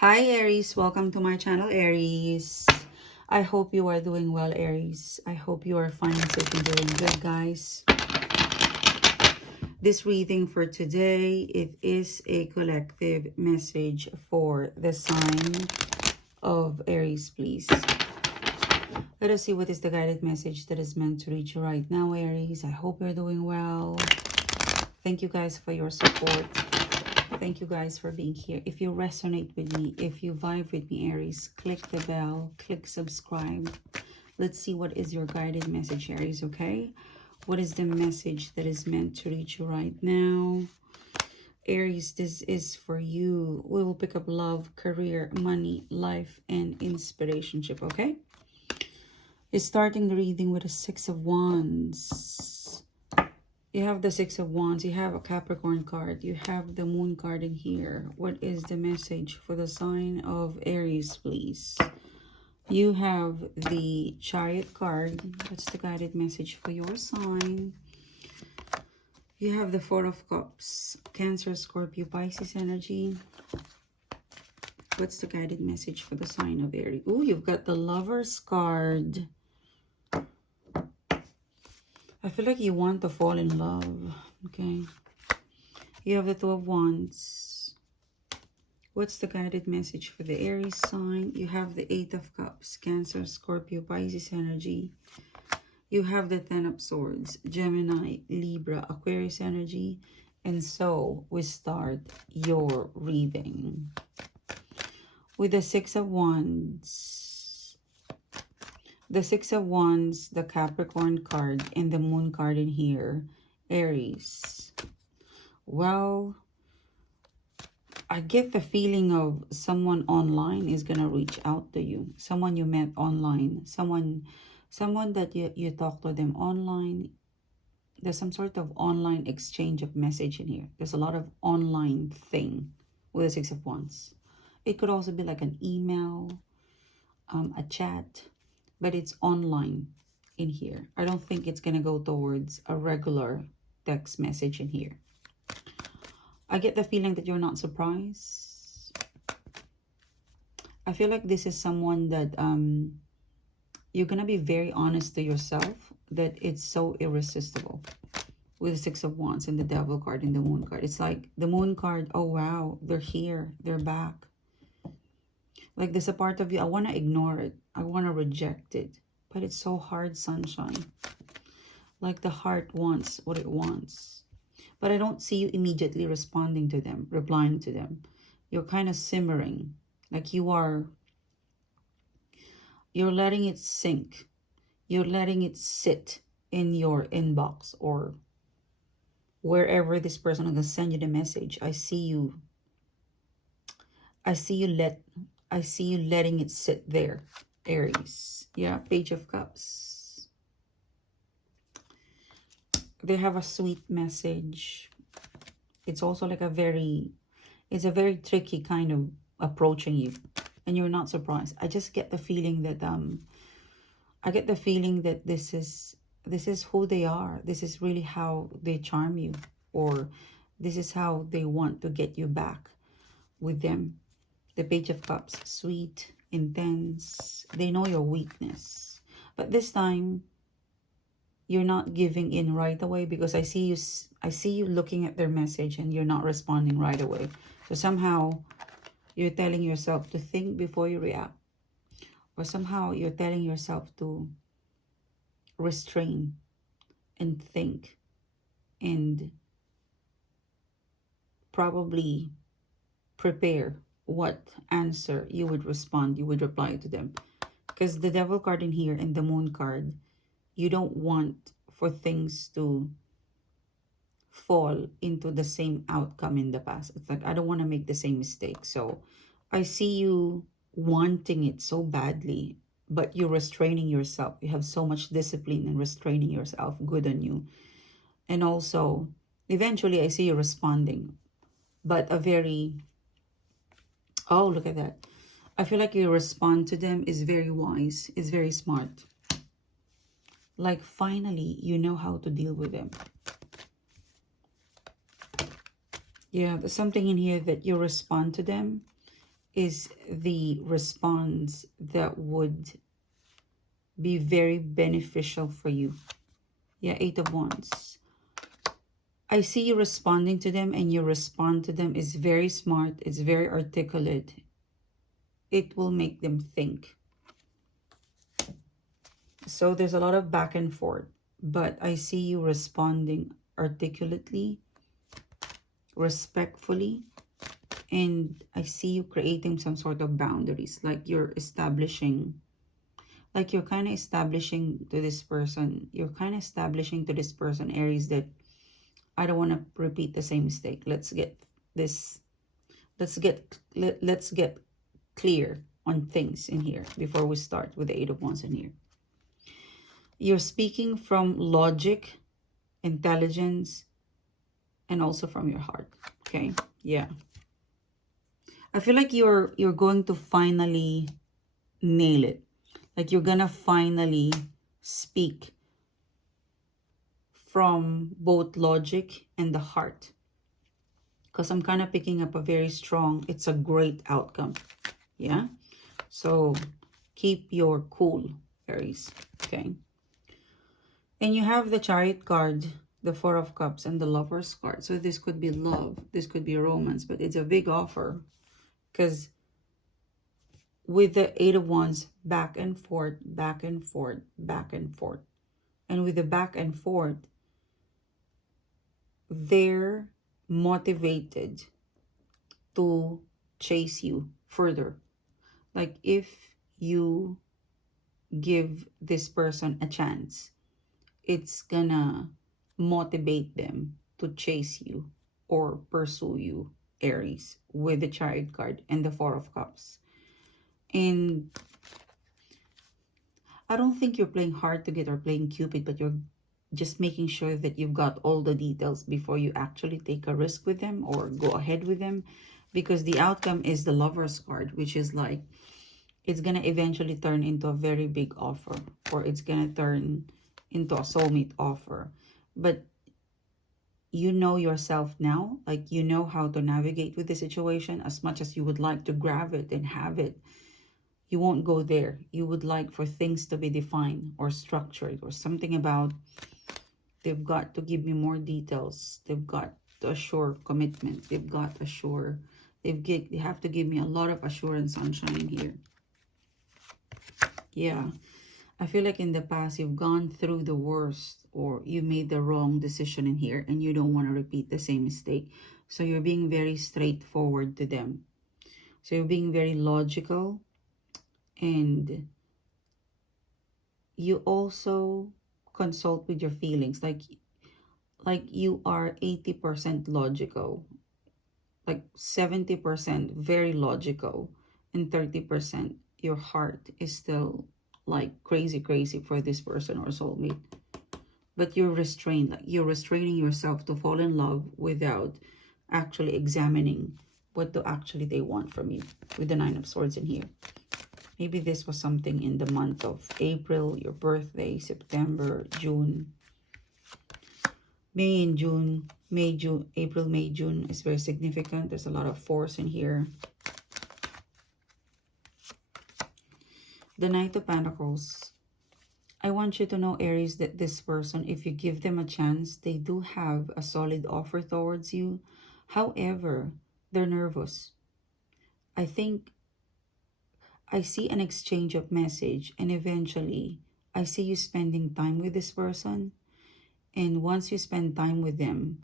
Hi Aries, welcome to my channel Aries. I hope you are doing well Aries. I hope you are fine and safe and doing good guys. This reading for today, it is a collective message for the sign of Aries, please. Let us see what is the guided message that is meant to reach you right now Aries. I hope you're doing well. Thank you guys for your support. Thank you guys for being here. If you resonate with me, if you vibe with me, Aries, click the bell, click subscribe. Let's see what is your guided message, Aries, okay? What is the message that is meant to reach you right now? Aries, this is for you. We will pick up love, career, money, life, and inspirationship, okay? You're starting the reading with a Six of Wands. You have the Six of Wands. You have a Capricorn card. You have the Moon card in here. What is the message for the sign of Aries, please? You have the Chariot card. That's the guided message for your sign. You have the Four of Cups. Cancer, Scorpio, Pisces energy. What's the guided message for the sign of Aries? Oh, you've got the Lover's card. I feel like you want to fall in love. Okay. You have the Two of Wands. What's the guided message for the Aries sign? You have the Eight of Cups. Cancer, Scorpio, Pisces energy. You have the Ten of Swords. Gemini, Libra, Aquarius energy. And so we start your reading with the Six of Wands. The Six of Wands, the Capricorn card, and the Moon card in here. Aries. Well, I get the feeling of someone online is going to reach out to you. Someone you met online. Someone that you talk to them online. There's some sort of online exchange of message in here. There's a lot of online thing with the Six of Wands. It could also be like an email, a chat. But it's online in here. I don't think it's going to go towards a regular text message in here. I get the feeling that you're not surprised. I feel like this is someone that you're going to be very honest to yourself that it's so irresistible. With the Six of Wands and the Devil card and the Moon card. It's like the Moon card, oh wow, they're here. They're back. Like there's a part of you, I want to ignore it. I want to reject it. But it's so hard, sunshine. Like the heart wants what it wants. But I don't see you immediately responding to them, replying to them. You're kind of simmering. Like you're letting it sink. You're letting it sit in your inbox or wherever this person is going to send you the message. I see you letting it sit there, Aries. Yeah, Page of Cups. They have a sweet message. It's also like it's a very tricky kind of approaching you. And you're not surprised. I just get the feeling that, this is who they are. This is really how they charm you. Or this is how they want to get you back with them. The Page of Cups, sweet, intense. They know your weakness. But this time, you're not giving in right away because I see you looking at their message and you're not responding right away. So somehow, you're telling yourself to think before you react. Or somehow, you're telling yourself to restrain and think. And probably prepare what answer you would reply to them. Because the Devil card in here and the Moon card, you don't want for things to fall into the same outcome in the past. It's like, I don't want to make the same mistake. So I see you wanting it so badly, but you're restraining yourself. You have so much discipline and restraining yourself. Good on you. And also, eventually I see you responding. But oh, look at that. I feel like you respond to them is very wise. It's very smart. Like finally, you know how to deal with them. Yeah, there's something in here that you respond to them is the response that would be very beneficial for you. Yeah, Eight of Wands. I see you responding to them, and you respond to them is very smart. It's very articulate. It will make them think. So there's a lot of back and forth, but I see you responding articulately, respectfully, and I see you creating some sort of boundaries, like you're establishing, like you're kind of establishing to this person, Aries, that I don't want to repeat the same mistake. Let's get this, let's get clear on things in here before we start with the Eight of Wands in here. You're speaking from logic, intelligence, and also from your heart. Okay, yeah. I feel like you're going to finally nail it. Like you're gonna finally speak from both logic and the heart. Because I'm kind of picking up a very strong, it's a great outcome. Yeah. So keep your cool, Aries. Okay. And you have the Chariot card, the Four of Cups, and the Lover's card. So this could be love, this could be romance, but it's a big offer. Because with the Eight of Wands, back and forth, back and forth, back and forth. And with the back and forth, they're motivated to chase you further. Like if you give this person a chance, it's gonna motivate them to chase you or pursue you, Aries, with the Chariot card and the Four of Cups. And I don't think you're playing hard to get or playing Cupid, but you're just making sure that you've got all the details before you actually take a risk with them or go ahead with them. Because the outcome is the Lover's card, which is like, it's going to eventually turn into a very big offer, or it's going to turn into a soulmate offer. But you know yourself now, like you know how to navigate with the situation. As much as you would like to grab it and have it, you won't go there. You would like for things to be defined or structured or something about, they've got to give me more details. They've got to assure commitment. They've got to assure, they have to give me a lot of assurance, sunshine in here. Yeah, I feel like in the past you've gone through the worst, or you made the wrong decision in here and you don't want to repeat the same mistake. So you're being very straightforward to them. So you're being very logical, and you also consult with your feelings. Like you are 80% logical, like 70% very logical, and 30% your heart is still like crazy for this person or soulmate. But you're restrained, like you're restraining yourself to fall in love without actually examining what do actually they want from you, with the Nine of Swords in here. Maybe this was something in the month of April, your birthday, September, June, May and June. April, May, June is very significant. There's a lot of force in here. The Knight of Pentacles. I want you to know, Aries, that this person, if you give them a chance, they do have a solid offer towards you. However, they're nervous. I think I see an exchange of message, and eventually I see you spending time with this person. And once you spend time with them,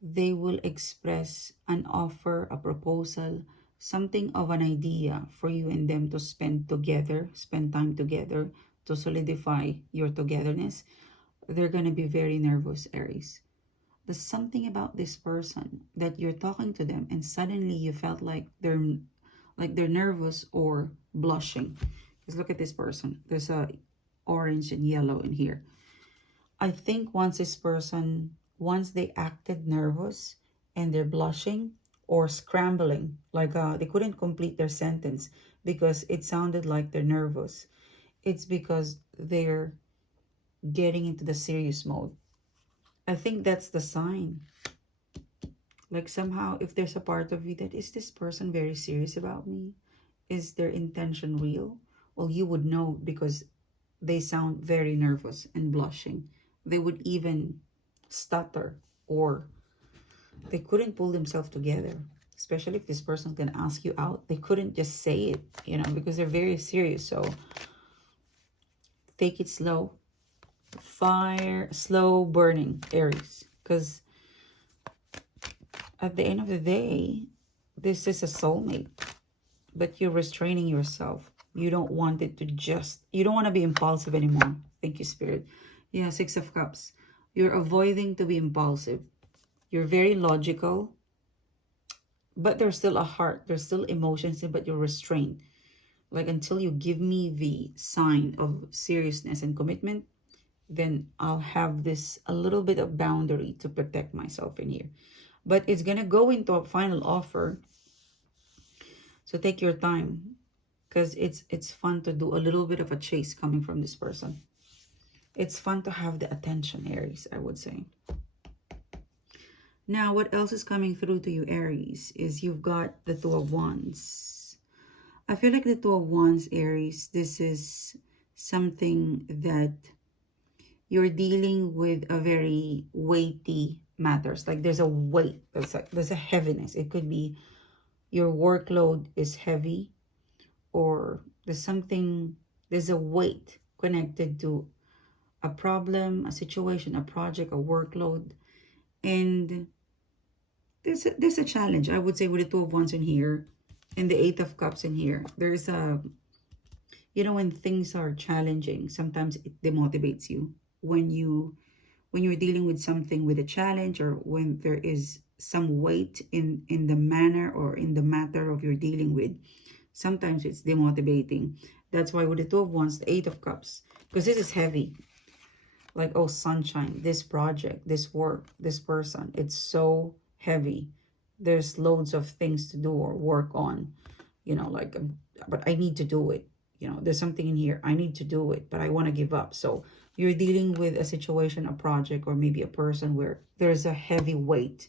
they will express an offer, a proposal, something of an idea for you and them to spend together, spend time together to solidify your togetherness. They're going to be very nervous, Aries. There's something about this person that you're talking to them and suddenly you felt like they're nervous or blushing. Because look at this person. There's a orange and yellow in here. I think once they acted nervous and they're blushing or scrambling, like they couldn't complete their sentence because it sounded like they're nervous. It's because they're getting into the serious mode. I think that's the sign. Like somehow, if there's a part of you that, is this person very serious about me? Is their intention real? Well, you would know because they sound very nervous and blushing. They would even stutter, or they couldn't pull themselves together. Especially if this person's gonna ask you out, they couldn't just say it, you know, because they're very serious. So take it slow. Fire, slow burning, Aries. Because at the end of the day, this is a soulmate, but you're restraining yourself. You don't want it to you don't want to be impulsive anymore. Thank you, Spirit. Yeah, Six of Cups. You're avoiding to be impulsive. You're very logical, but there's still a heart. There's still emotions, but you're restrained. Like, until you give me the sign of seriousness and commitment, then I'll have this a little bit of boundary to protect myself in here. But it's going to go into a final offer. So take your time, because it's fun to do a little bit of a chase coming from this person. It's fun to have the attention, Aries, I would say. Now, what else is coming through to you, Aries, is you've got the Two of Wands. I feel like the Two of Wands, Aries, this is something that you're dealing with a very weighty matters. Like, there's a weight, there's a heaviness. It could be your workload is heavy, or there's a weight connected to a problem, a situation, a project, a workload. And there's a challenge, I would say, with the Two of Wands in here and the Eight of Cups in here. There's a, you know, when things are challenging, sometimes it demotivates you. When you're dealing with something, with a challenge, or when there is some weight in the manner or in the matter of you're dealing with, sometimes it's demotivating. That's why with the Two of Wands, the Eight of Cups, because this is heavy. Like, oh, sunshine, this project, this work, this person, it's so heavy. There's loads of things to do or work on, you know, like, but I need to do it. You know, there's something in here, I need to do it, but I want to give up. So you're dealing with a situation, a project, or maybe a person where there's a heavy weight.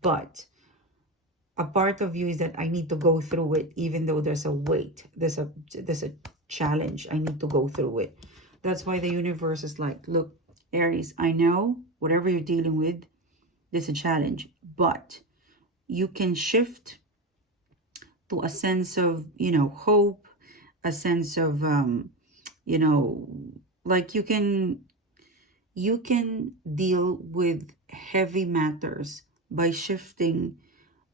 But a part of you is that I need to go through it, even though there's a weight, there's a challenge, I need to go through it. That's why the universe is like, look, Aries, I know whatever you're dealing with, there's a challenge, but you can shift to a sense of, you know, hope, a sense of, you know, like you can deal with heavy matters by shifting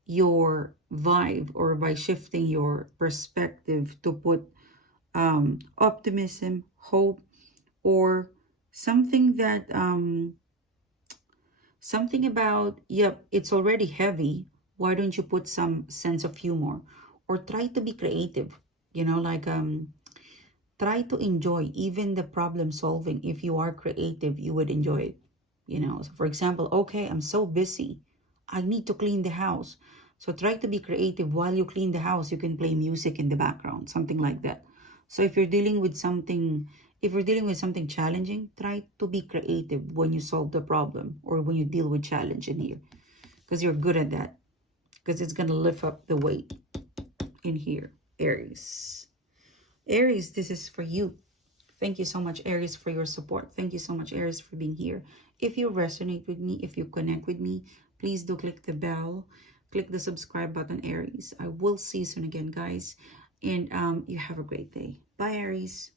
your vibe, or by shifting your perspective to put optimism, hope, or something that something about, yep, it's already heavy, why don't you put some sense of humor, or try to be creative, you know, like try to enjoy even the problem solving. If you are creative, you would enjoy it, you know. So for example, okay, I'm so busy, I need to clean the house, so try to be creative. While you clean the house, you can play music in the background, something like that. So if you're dealing with something, if you're dealing with something challenging, try to be creative when you solve the problem or when you deal with challenge in here, because you're good at that, because it's going to lift up the weight in here, Aries. Aries, this is for you. Thank you so much, Aries, for your support. Thank you so much, Aries, for being here. If you resonate with me, if you connect with me, please do click the bell, click the subscribe button, Aries. I will see you soon again, guys. And you have a great day. Bye, Aries.